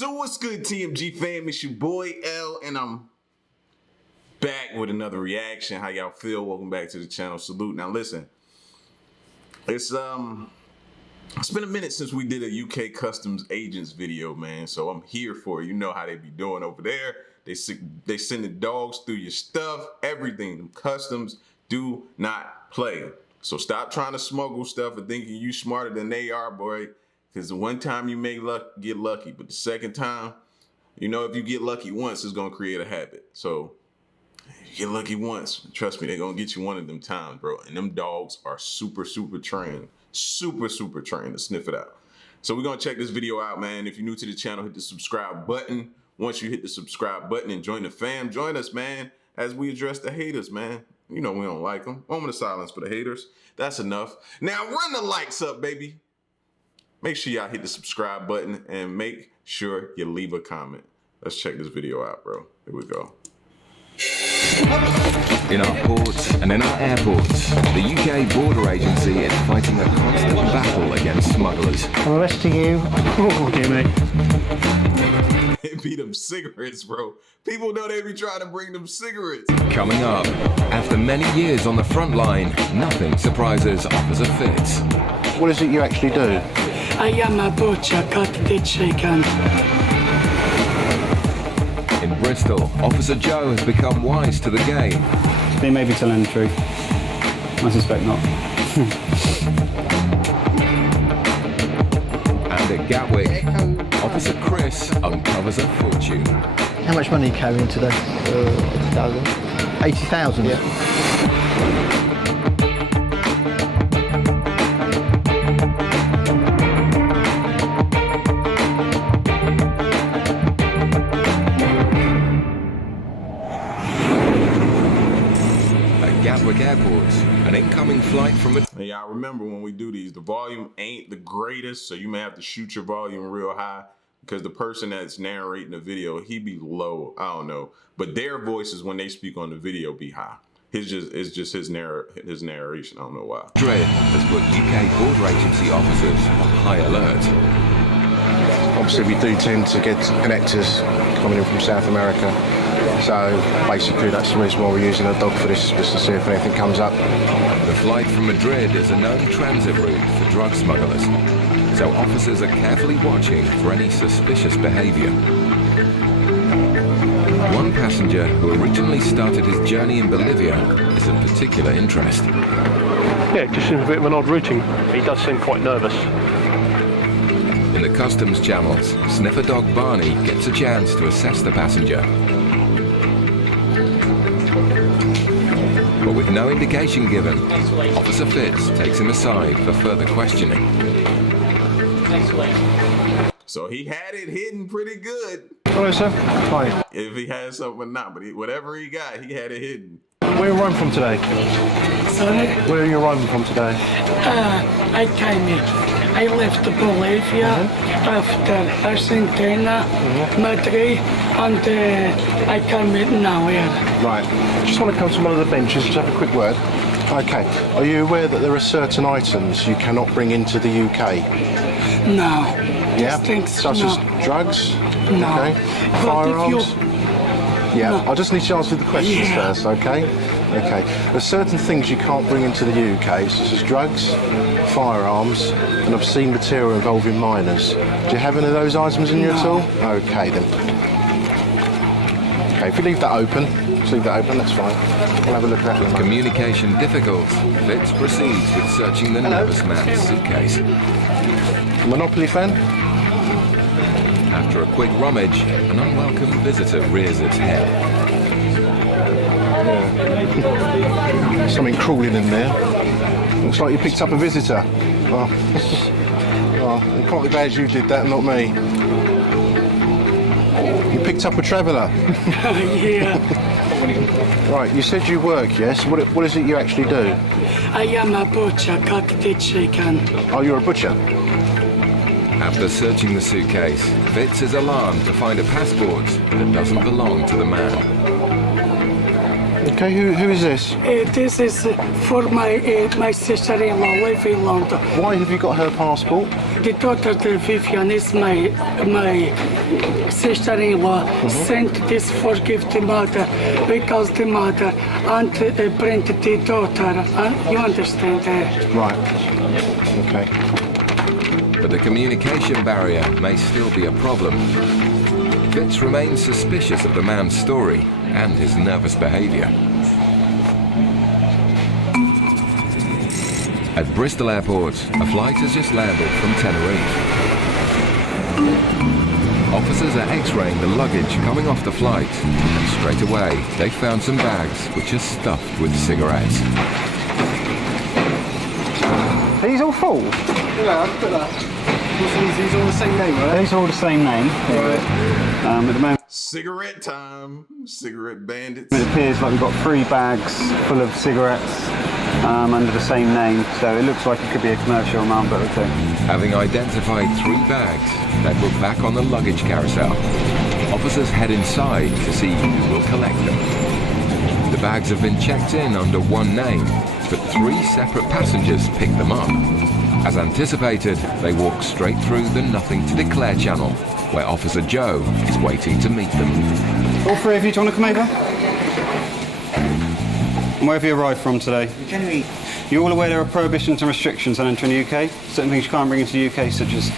So what's good, TMG fam? It's your boy L, and I'm back with another reaction. How y'all feel? Welcome back to the channel. Salute. Now listen, it's been a minute since we did a UK customs agents video, man. So I'm here for it. You know how they be doing over there. They sending dogs through your stuff, everything. Them customs do not play. So stop trying to smuggle stuff and thinking you smarter than they are, boy. Because the one time you may get lucky, but the second time, you know, if you get lucky once, it's going to create a habit. So you get lucky once, trust me, they're going to get you one of them times, bro. And them dogs are super trained, super trained to sniff it out. So we're going to check this video out, man. If you're new to the channel, hit the subscribe button. Once you hit the subscribe button and join the fam, join us, man, as we address the haters, man. You know we don't like them. Moment of silence for the haters. That's enough. Now run the likes up, baby. Make sure y'all hit the subscribe button and make sure you leave a comment. Let's check this video out, bro. Here we go. In our ports and in our airports, the UK Border Agency is fighting a constant battle against smugglers. I'm arresting you. Oh, dear me. It be them cigarettes, bro. People know they be trying to bring them cigarettes. Coming up, after many years on the front line, nothing surprises Officer Fitz. What is it you actually do? I am a butcher, cut the chicken. In Bristol, Officer Joe has become wise to the game. They may be telling the truth. I suspect not. And at Gatwick, Officer Chris uncovers a fortune. How much money are you carrying today? 80,000. 80,000? Yeah. Gatwick Airport, an incoming flight from a... Hey, y'all remember when we do these, the volume ain't the greatest, so you may have to shoot your volume real high because the person that's narrating the video, he be low, I don't know. But their voices when they speak on the video be high. It's just his narration, I don't know why. Madrid has put UK Border Agency officers on high alert. Obviously we do tend to get connectors coming in from South America. So basically that's the reason why we're using a dog for this, just to see if anything comes up. The flight from Madrid is a known transit route for drug smugglers, so officers are carefully watching for any suspicious behaviour. One passenger who originally started his journey in Bolivia is of particular interest. Yeah, it just seems a bit of an odd routing. He does seem quite nervous. In the customs channels, sniffer dog Barney gets a chance to assess the passenger. But with no indication given, Officer Fitz takes him aside for further questioning. So he had it hidden pretty good. Hello, sir. Hi. If he had something or not, but whatever he got, he had it hidden. Where are you arriving from today? Sorry? Where are you arriving from today? I left Bolivia after Argentina, Madrid, and I came now here. Right. I just want to come to one of the benches, just have a quick word. Okay. Are you aware that there are certain items you cannot bring into the UK? No. Yeah? Things, Such no. as drugs? No. Okay. But Firearms? Yeah, No. I just need to answer the questions first, okay? Okay. There's certain things you can't bring into the UK, such as drugs, firearms, and obscene material involving minors. Do you have any of those items in you at all? Okay then. Okay, if you leave that open, that's fine. We'll have a look at that in a moment. Communication difficult, Fitz proceeds with searching the nervous man's suitcase. Monopoly fan? After a quick rummage, an unwelcome visitor rears its head. Yeah. Something crawling in there. Looks like you picked up a visitor. Oh. Oh, it can't be bad you did that, not me. You picked up a traveller. Yeah. Right, you said you work, yes? What is it you actually do? I am a butcher, cut the chicken. Oh, you're a butcher? After searching the suitcase, Fitz is alarmed to find a passport that doesn't belong to the man. Okay, who is this? This is for my sister-in-law living in London. Why have you got her passport? The daughter Vivian is my sister-in-law. Sent this for give the mother because the mother and bring the daughter. You understand that? Right. Okay. But the communication barrier may still be a problem. Fitz remains suspicious of the man's story and his nervous behaviour. At Bristol Airport, a flight has just landed from Tenerife. Officers are x-raying the luggage coming off the flight, and straight away they found some bags which are stuffed with cigarettes. These all full? Yeah, I've put that. These all the same name, right? These are all the same name. Right. At the moment, Cigarette time. Cigarette bandits. it appears like we've got 3 bags full of cigarettes under the same name, so it looks like it could be a commercial amount, but okay. Having identified 3 bags, they put back on the luggage carousel. Officers head inside to see who will collect them. The bags have been checked in under one name, but 3 separate passengers picked them up. As anticipated, they walk straight through the Nothing to Declare channel, where Officer Joe is waiting to meet them. All 3 of you, do you want to come over? And where have you arrived from today? You're all aware there are prohibitions and restrictions on entering the UK? Certain things you can't bring into the UK, such as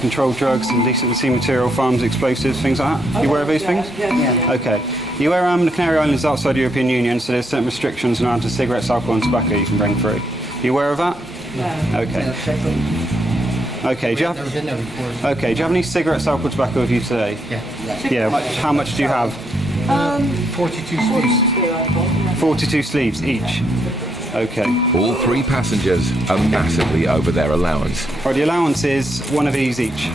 controlled drugs, indecent and obscene material, firearms, explosives, things like that. You aware of these things? Yeah. Okay. You aware the Canary Islands is outside the European Union, so there's certain restrictions around to cigarettes, alcohol and tobacco you can bring through. You aware of that? No. Okay. Okay, do you have any cigarettes, alcohol, tobacco with you today? Yeah. How much do you have? 42 sleeves. 42 sleeves each. Okay. All 3 passengers are massively over their allowance. Right, the allowance is 1 of these each.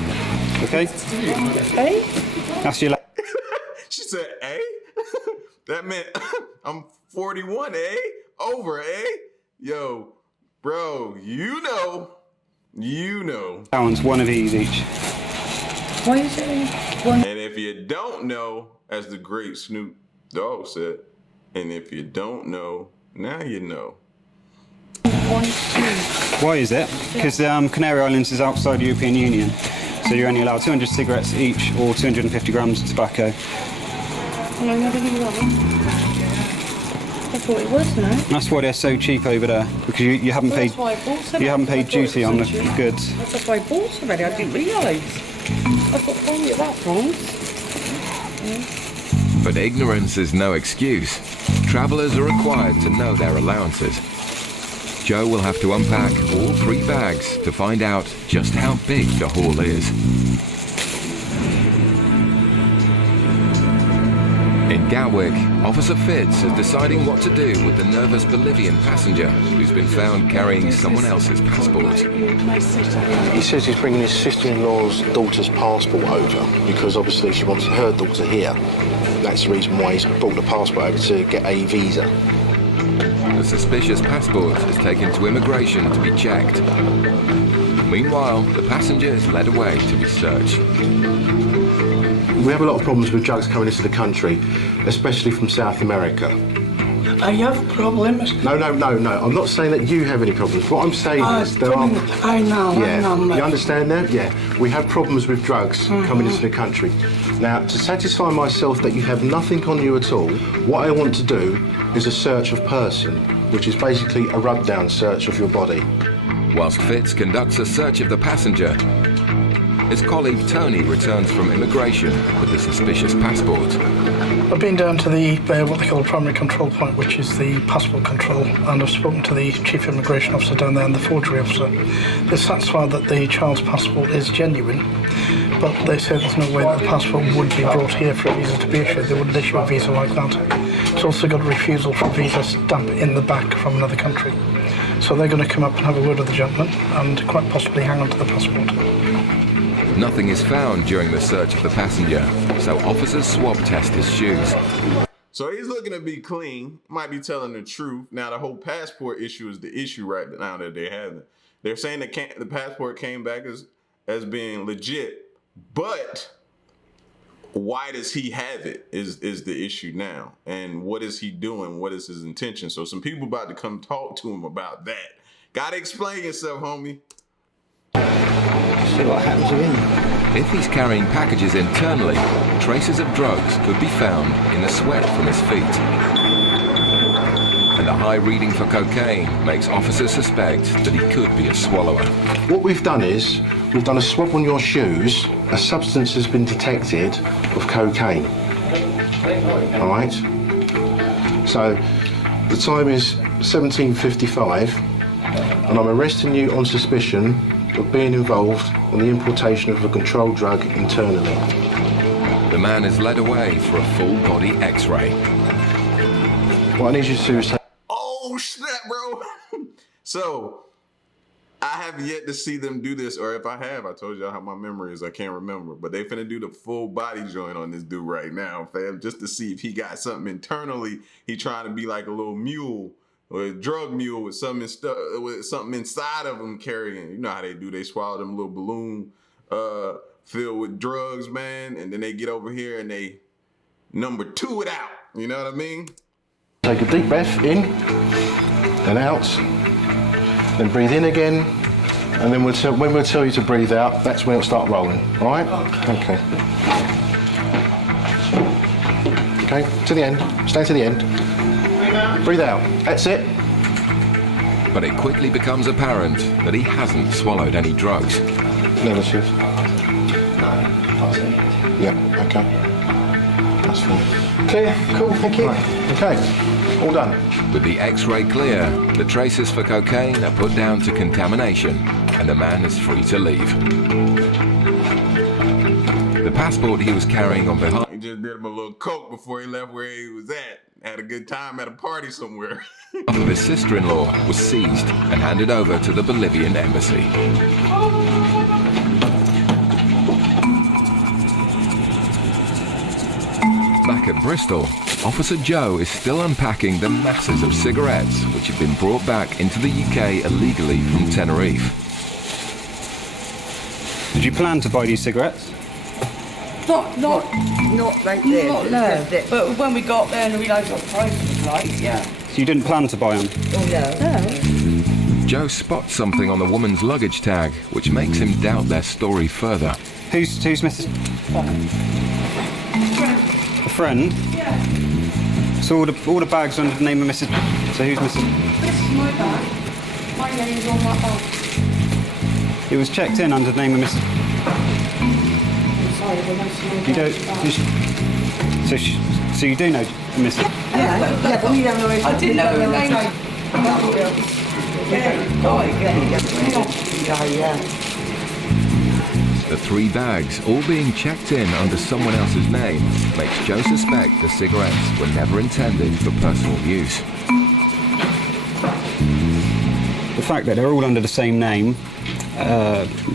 Okay? Hey? That's your She said, "Eh?" That meant I'm 41, eh? Over, eh? Yo, bro, you know. allowance, 1 of these each. Why is it one? And if you don't know, as the great Snoop Dogg said, and if you don't know, now you know. Why is it? Because Canary Islands is outside the European Union, so you're only allowed 200 cigarettes each or 250 grams of tobacco. I never knew that one. I thought it was, no? That's why they're so cheap over there, because you haven't paid That's why I bought some. you haven't paid duty on the goods. That's why I bought some already. I didn't realise. I thought, oh, yeah, that price. But ignorance is no excuse. Travellers are required to know their allowances. Joe will have to unpack all 3 bags to find out just how big the haul is. In Gatwick, Officer Fitz is deciding what to do with the nervous Bolivian passenger who's been found carrying someone else's passport. He says he's bringing his sister-in-law's daughter's passport over because obviously she wants her daughter here. That's the reason why he's brought the passport over, to get a visa. The suspicious passport is taken to immigration to be checked. Meanwhile, the passenger is led away to be searched. We have a lot of problems with drugs coming into the country, especially from South America. I have problems. No. I'm not saying that you have any problems. What I'm saying is there are... I know. You understand that? Yeah. We have problems with drugs coming into the country. Now, to satisfy myself that you have nothing on you at all, what I want to do is a search of person, which is basically a rub-down search of your body. Whilst Fitz conducts a search of the passenger, his colleague Tony returns from immigration with the suspicious passport. I've been down to the what they call the primary control point, which is the passport control, and I've spoken to the chief immigration officer down there and the forgery officer. They're satisfied that the child's passport is genuine, but they say there's no way that the passport would be brought here for a visa to be issued. They wouldn't issue a visa like that. It's also got a refusal for visa stamp in the back from another country. So they're going to come up and have a word with the gentleman and quite possibly hang on to the passport. Nothing is found during the search of the passenger, so officers swab test his shoes. So he's looking to be clean, might be telling the truth. Now, the whole passport issue is the issue right now that they have. They're saying the passport came back as being legit, but why does he have it is the issue now. And what is he doing? What is his intention? So some people about to come talk to him about that. Gotta explain yourself, homie. See what happens with him. If he's carrying packages internally, traces of drugs could be found in the sweat from his feet. And the high reading for cocaine makes officers suspect that he could be a swallower. What we've done is, we've done a swab on your shoes. A substance has been detected of cocaine. All right? So, the time is 17:55, and I'm arresting you on suspicion of being involved in the importation of a controlled drug internally. The man is led away for a full-body X-ray. What I need you to do is take... Oh, snap, bro. So, I have yet to see them do this, or if I have, I told y'all how my memory is, I can't remember. But they finna do the full body joint on this dude right now, fam, just to see if he got something internally. He trying to be like a little mule, or a drug mule with something inside of him carrying. You know how they do, they swallow them little balloon filled with drugs, man, and then they get over here and they number 2 it out. You know what I mean? Take a deep breath in and out. Then breathe in again, and then when we'll tell you to breathe out, that's when it'll start rolling. All right? Okay. Okay, to the end. Stay to the end. Breathe out. That's it. But it quickly becomes apparent that he hasn't swallowed any drugs. Negative. Yeah, okay. That's fine. Clear, cool, thank you. Right. Okay, all done. With the X-ray clear, the traces for cocaine are put down to contamination, and the man is free to leave. The passport he was carrying on behalf... He just did him a little coke before he left where he was at. Had a good time at a party somewhere. of his sister-in-law was seized and handed over to the Bolivian embassy. Back at Bristol, Officer Joe is still unpacking the masses of cigarettes which have been brought back into the UK illegally from Tenerife. Did you plan to buy these cigarettes? Not right there. Not there. But when we got there and we realised what the price was like, yeah. So you didn't plan to buy them? Oh, no. Joe spots something on the woman's luggage tag which makes him doubt their story further. Who's Mrs... A friend? Yeah. So all the bags under the name of Mrs... So who's Mrs... This is my bag. My name's on that bag. It was checked in under the name of Mrs... Sorry, but You don't... So you do know Mrs... Yeah, but we don't know it. I didn't know her name. Yeah. The 3 bags, all being checked in under someone else's name, makes Joe suspect the cigarettes were never intended for personal use. The fact that they're all under the same name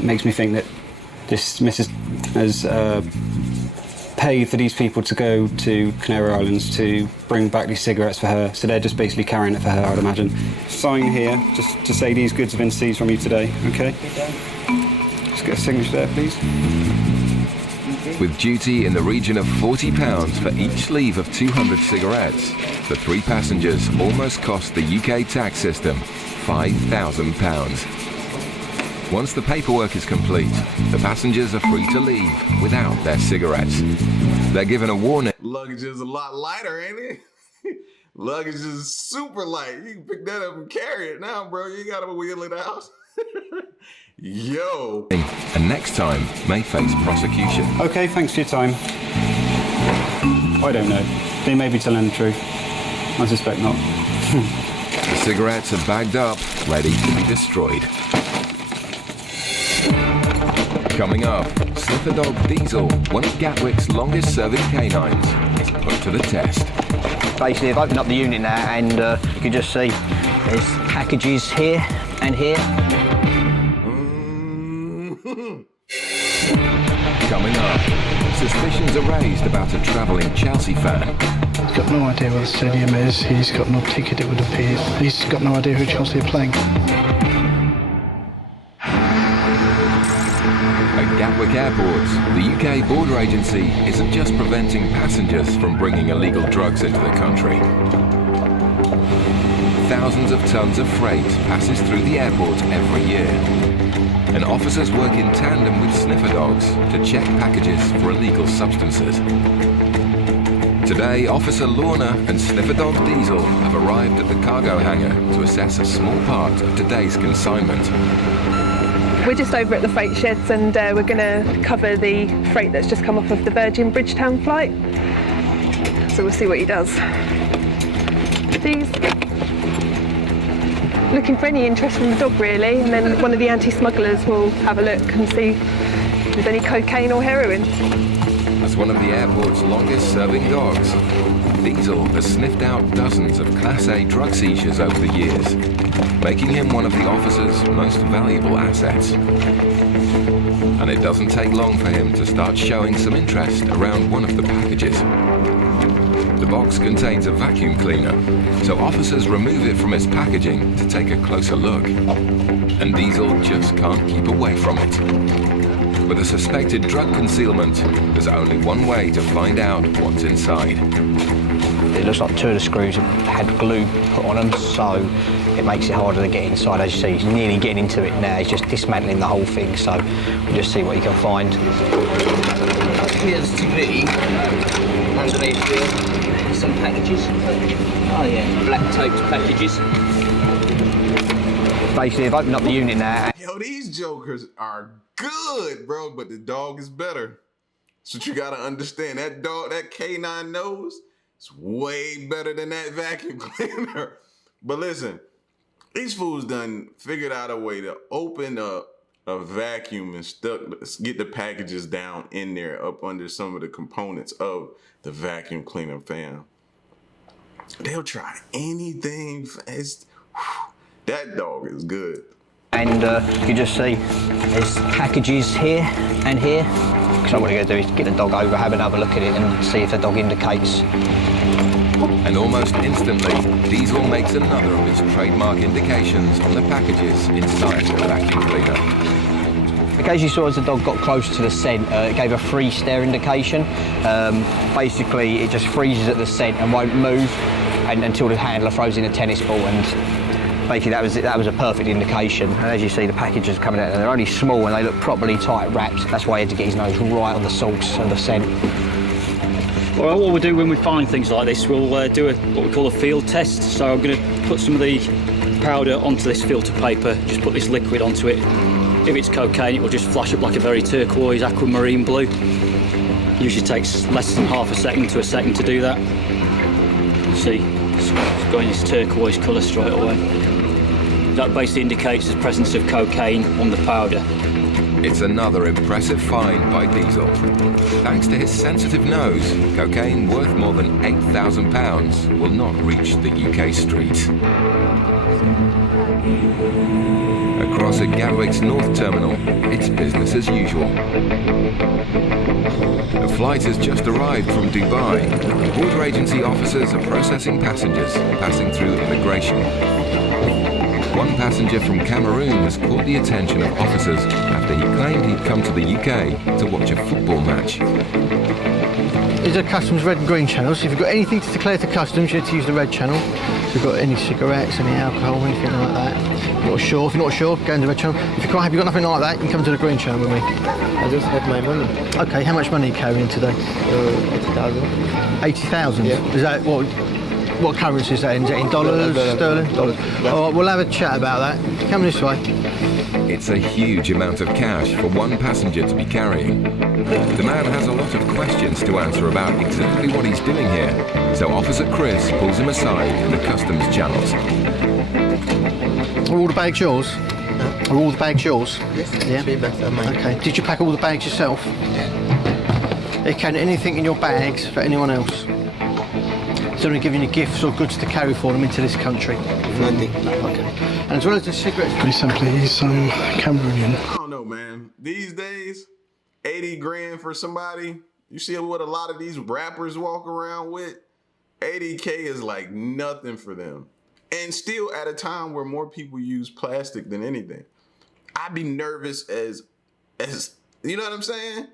makes me think that this Mrs. has paid for these people to go to Canary Islands to bring back these cigarettes for her, so they're just basically carrying it for her, I'd imagine. Sign here, just to say these goods have been seized from you today, okay? Just get a signature there, please. With duty in the region of £40 for each sleeve of 200 cigarettes, the 3 passengers almost cost the UK tax system £5,000. Once the paperwork is complete, the passengers are free to leave without their cigarettes. They're given a warning. Luggage is a lot lighter, ain't it? Luggage is super light. You can pick that up and carry it now, bro. You gotta wheel it out. Yo. And next time may face prosecution. Okay, thanks for your time. I don't know. They may be telling the truth. I suspect not. The cigarettes are bagged up, ready to be destroyed. Coming up, Sniffer Dog Diesel, one of Gatwick's longest-serving canines, is put to the test. Basically, I've opened up the unit now, and you can just see there's packages here and here. Coming up, suspicions are raised about a travelling Chelsea fan. He's got no idea where the stadium is. He's got no ticket, it would appear. He's got no idea who Chelsea are playing. At Gatwick Airport, the UK Border Agency isn't just preventing passengers from bringing illegal drugs into the country. Thousands of tons of freight passes through the airport every year. And officers work in tandem with sniffer dogs to check packages for illegal substances. Today, Officer Lorna and sniffer dog Diesel have arrived at the cargo hangar to assess a small part of today's consignment. We're just over at the freight sheds and we're going to cover the freight that's just come off of the Virgin Bridgetown flight. So we'll see what he does. Please. Looking for any interest from the dog really, and then one of the anti-smugglers will have a look and see if there's any cocaine or heroin. As one of the airport's longest-serving dogs, Diesel has sniffed out dozens of Class A drug seizures over the years, making him one of the officer's most valuable assets. And it doesn't take long for him to start showing some interest around one of the packages. The box contains a vacuum cleaner, so officers remove it from its packaging to take a closer look. And Diesel just can't keep away from it. With a suspected drug concealment, there's only one way to find out what's inside. It looks like two of the screws had glue put on them, so it makes it harder to get inside. As you see, he's nearly getting into it now. He's just dismantling the whole thing, so we'll just see what he can find. Here's the underneath here. Some packages. Oh yeah, black taped packages. Basically, they've opened up the unit now. Yo, these jokers are good, bro, but the dog is better. That's what you gotta understand. That dog, that canine nose, is way better than that vacuum cleaner. But listen, these fools done figured out a way to open up a vacuum and get the packages down in there, up under some of the components of the vacuum cleaner, fam. They'll try anything. That dog is good. And you just see there's packages here and here. Because what we're going to do is get the dog over, have another look at it and see if the dog indicates. And almost instantly, Diesel makes another of his trademark indications on the packages inside the vacuum cleaner. As you saw as the dog got close to the scent, it gave a freeze stare indication. Basically, it just freezes at the scent and won't move until the handler throws in a tennis ball, and basically that was a perfect indication. And as you see, the packages coming out, and they're only small and they look properly tight wrapped. That's why he had to get his nose right on the source of the scent. Well, what we'll do when we find things like this, we'll do what we call a field test. So I'm going to put some of the powder onto this filter paper, just put this liquid onto it. If it's cocaine, it will just flash up like a very turquoise aquamarine blue. Usually takes less than half a second to a second to do that. See, it's going this turquoise colour straight away. That basically indicates the presence of cocaine on the powder. It's another impressive find by Diesel. Thanks to his sensitive nose, cocaine worth more than £8,000 will not reach the UK streets. Across at Gatwick's North Terminal, it's business as usual. A flight has just arrived from Dubai. Border agency officers are processing passengers passing through immigration. One passenger from Cameroon has caught the attention of officers after he claimed he'd come to the UK to watch a football match. These are customs red and green channels. If you've got anything to declare to customs, you need to use the red channel. If you've got any cigarettes, any alcohol, anything like that. If you're not sure, go in the red channel. If you're quite happy, you've got nothing like that, you can come to the green channel with me. I just have my money. Okay, how much money are you carrying today? 80,000. 80,000? Yeah. Is that what currency is that in? Is it in dollars, sterling? Dollars. All right, we'll have a chat about that. Come this way. It's a huge amount of cash for one passenger to be carrying. The man has a lot of questions to answer about exactly what he's doing here, so Officer Chris pulls him aside in the customs channels. Are all the bags yours? Are all the bags yours? Yes, yeah. Better, mine. Okay. Did you pack all the bags yourself? Yeah. Are you carrying anything in your bags for anyone else? Is there any giving you gifts or goods to carry for them into this country? Nothing. No. Okay. And as well as the cigarettes. Pretty simply, he's Cameroonian. I don't know, man. These days, 80 grand for somebody, you see what a lot of these rappers walk around with? 80K is like nothing for them. And still at a time where more people use plastic than anything. I'd be nervous as You know what I'm saying?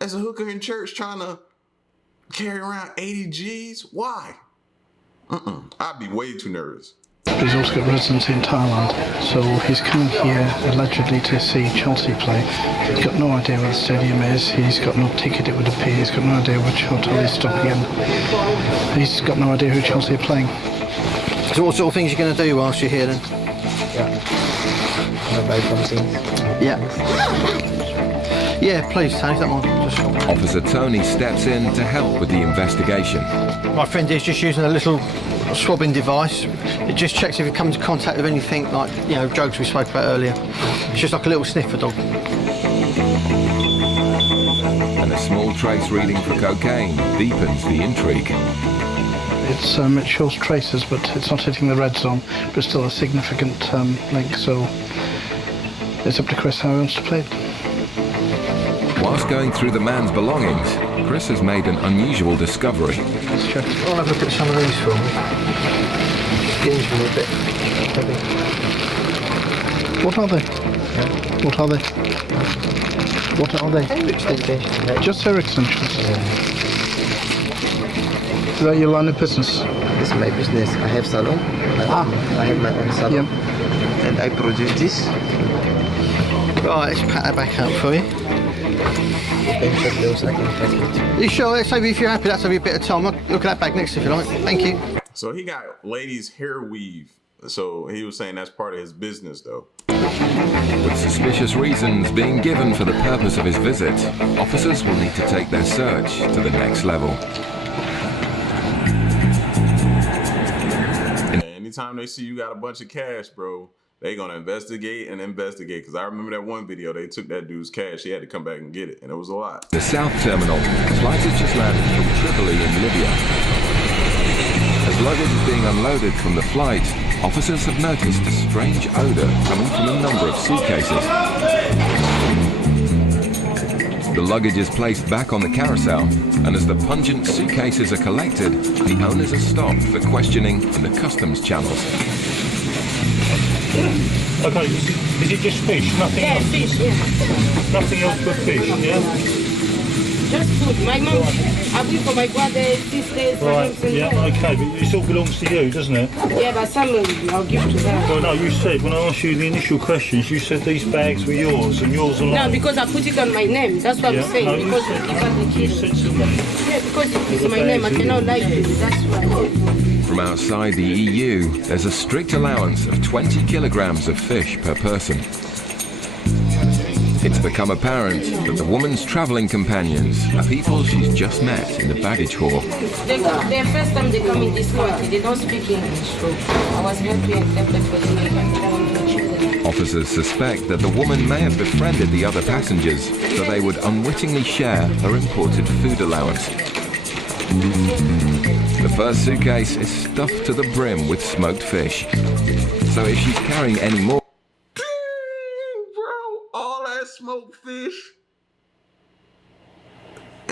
As a hooker in church trying to carry around 80 G's? Why? I'd be way too nervous. But he's also got residency in Thailand, so he's come here allegedly to see Chelsea play. He's got no idea where the stadium is, he's got no ticket it would appear, he's got no idea which hotel he's stopping in. He's got no idea who Chelsea are playing. So what sort of things are you going to do whilst you're here then? Yeah, please, Tony, that one. Just... Officer Tony steps in to help with the investigation. My friend is just using a little swabbing device. It just checks if you come into contact with anything like, you know, drugs we spoke about earlier. It's just like a little sniffer dog. And a small trace reading for cocaine deepens the intrigue. It shows traces, but it's not hitting the red zone, but still a significant link, so it's up to Chris how he wants to play it. Whilst going through the man's belongings, Chris has made an unusual discovery. Let's check. I'll have a look at some of these for me. Skins me a bit heavy. What are they? Yeah. What are they? What are they? Hair extensions. Just hair extensions. Is that your line of business? This is my business. I have salon. I have my own salon. Yep. And I produce this. Right, let's pat that back up for you. You can check those, I can pack it. You sure? Let's say if you're happy, that's a bit of time. Look at that bag next if you like. Thank you. So he got ladies' hair weave. So he was saying that's part of his business, though. With suspicious reasons being given for the purpose of his visit, officers will need to take their search to the next level. Anytime they see you got a bunch of cash, bro, they gonna investigate and investigate. Because I remember that one video, they took that dude's cash. He had to come back and get it, and it was a lot. The South Terminal. Flight has just landed from Tripoli in Libya. As luggage is being unloaded from the flight, officers have noticed a strange odor coming from a number of suitcases. The luggage is placed back on the carousel, and as the pungent suitcases are collected, the owners are stopped for questioning in the customs channels. Okay, is it just fish? Nothing else? Fish, yeah. Nothing else but fish, yeah? Just food. My mom, I bring for my brother, sisters, Right, yeah, okay, but it all belongs to you, doesn't it? Yeah, but some I'll give to them. Well, no, you said, when I asked you the initial questions, you said these bags were yours and yours alone. No, because I put it on my name. That's what I'm saying. No, because you said to me. Yeah, because it's my name. I cannot lie to you. That's why. From outside the EU, there's a strict allowance of 20 kilograms of fish per person. It's become apparent that the woman's travelling companions are people she's just met in the baggage hall. The first time they come in this country, they don't speak English. So I was happy and accepted for the Officers suspect that the woman may have befriended the other passengers so they would unwittingly share her imported food allowance. The first suitcase is stuffed to the brim with smoked fish. So if she's carrying any more... Smoked fish,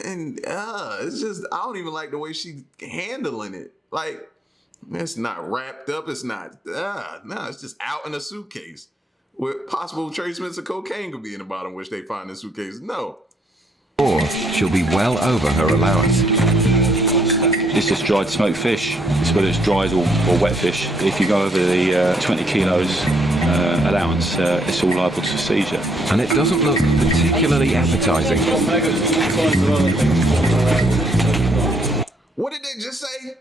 and it's just, I don't even like the way she's handling it. Like, it's not wrapped up, it's not, no, it's just out in a suitcase with possible trace of cocaine could be in the bottom, which they find in suitcases. No. Or she'll be well over her allowance. It's just dried smoked fish. It's whether it's dried or wet fish. If you go over the 20 kilos allowance, it's all liable to seizure. And it doesn't look particularly appetizing. What did they just say?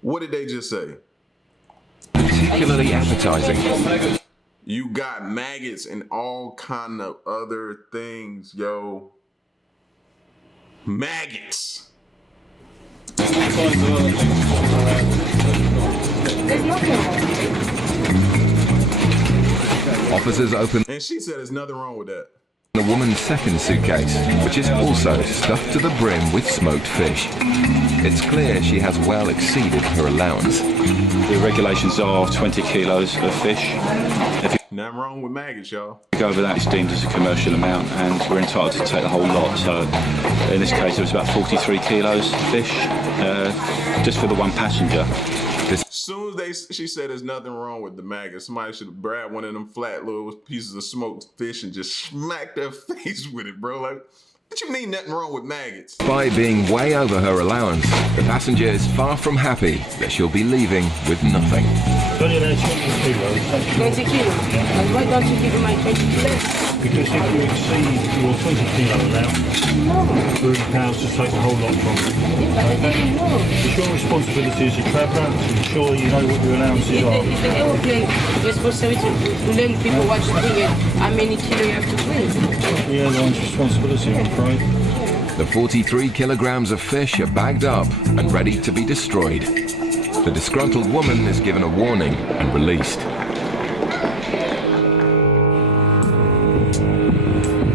What did they just say? Particularly appetizing. You got maggots and all kind of other things, yo. Maggots. Officers open... And she said there's nothing wrong with that. The woman's second suitcase, which is also stuffed to the brim with smoked fish. It's clear she has well exceeded her allowance. The regulations are 20 kilos of fish. Nothing wrong with maggots, y'all. If you go over that, it's deemed as a commercial amount, and we're entitled to take the whole lot. So in this case, it was about 43 kilos of fish, just for the one passenger. As soon as she said there's nothing wrong with the maggots, somebody should have grabbed one of them flat little pieces of smoked fish and just smacked their face with it, bro. Like, what you mean nothing wrong with maggots? Despite being way over her allowance, the passenger is far from happy that she'll be leaving with nothing. It's only allowed 20 kilos. 20 kilos? And why don't you give me my 20 kilos? Because if you exceed your 20 kilo allowance, we're empowered to take the whole lot from you. It's your responsibility as a traveller to ensure you know what your allowances are. It's the aeroplane. You're supposed to learn people what to bring and how many kilos you have to bring. The airline's responsibility, I'm afraid. The 43 kilograms of fish are bagged up and ready to be destroyed. The disgruntled woman is given a warning and released.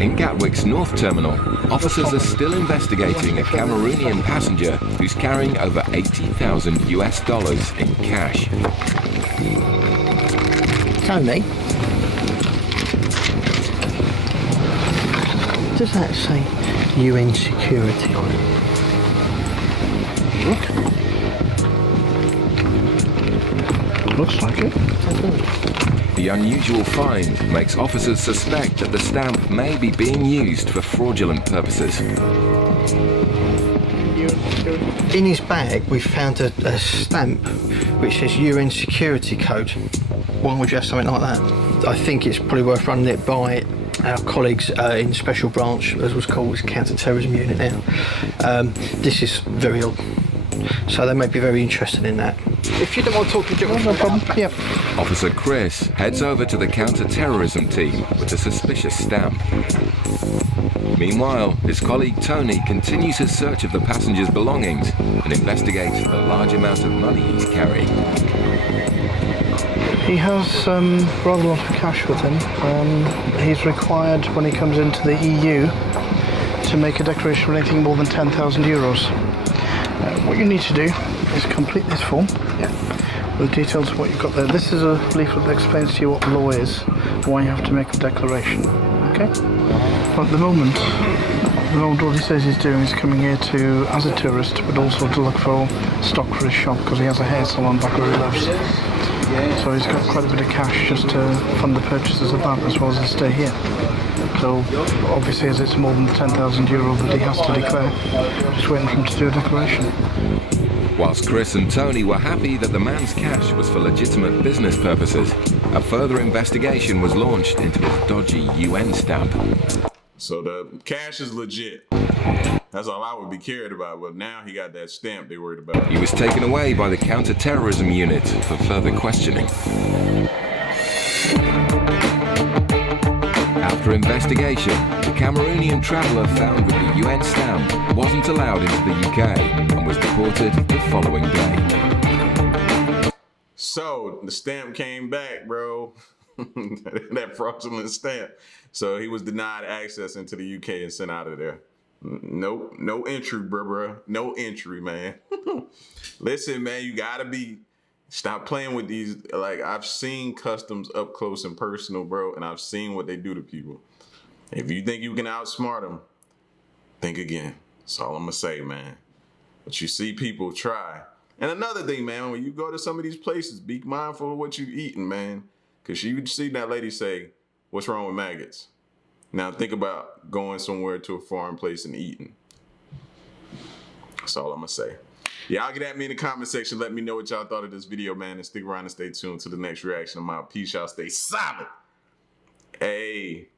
In Gatwick's North Terminal, officers are still investigating a Cameroonian passenger who's carrying over $80,000 in cash. Tony, does that say UN security on it? Looks like it. The unusual find makes officers suspect that the stamp may be being used for fraudulent purposes. In his bag, we found a stamp which says UN security code. Why would you have something like that? I think it's probably worth running it by our colleagues in Special Branch, as was called, it's counter-terrorism unit now. This is very odd. So they may be very interested in that. If you don't want to talk to Joe, no problem. Yeah. Officer Chris heads over to the counter-terrorism team with a suspicious stamp. Meanwhile, his colleague Tony continues his search of the passenger's belongings and investigates the large amount of money he's carrying. He has rather a lot of cash with him. He's required when he comes into the EU to make a declaration relating more than 10,000 euros. What you need to do is complete this form with details of what you've got there. This is a leaflet that explains to you what the law is, why you have to make the declaration. Okay? But at the moment what he says he's doing is coming here to, as a tourist, but also to look for stock for his shop because he has a hair salon back where he lives. So he's got quite a bit of cash just to fund the purchases of that as well as his stay here. So obviously as it's more than 10,000 euro that he has to declare, just waiting for him to do a declaration. Whilst Chris and Tony were happy that the man's cash was for legitimate business purposes, a further investigation was launched into his dodgy UN stamp. So the cash is legit. That's all I would be cared about, but now he got that stamp they worried about. He was taken away by the counter-terrorism unit for further questioning. After investigation, the Cameroonian traveller found with the UN stamp wasn't allowed into the UK and was deported the following day. So the stamp came back, bro. That fraudulent stamp. So he was denied access into the UK and sent out of there. Nope, no entry, bro. No entry, man. Listen, man, you gotta stop playing with these. Like, I've seen customs up close and personal, bro, and I've seen what they do to people. If you think you can outsmart them, think again. That's all I'm gonna say, man. But you see people try. And another thing, man, when you go to some of these places, be mindful of what you're eating, man. Because you see that lady say, "What's wrong with maggots?" Now think about going somewhere to a foreign place and eating. That's all I'm gonna say. Y'all get at me in the comment section. Let me know what y'all thought of this video, man. And stick around and stay tuned to the next reaction. I'm out. Peace, y'all. Stay solid. Hey.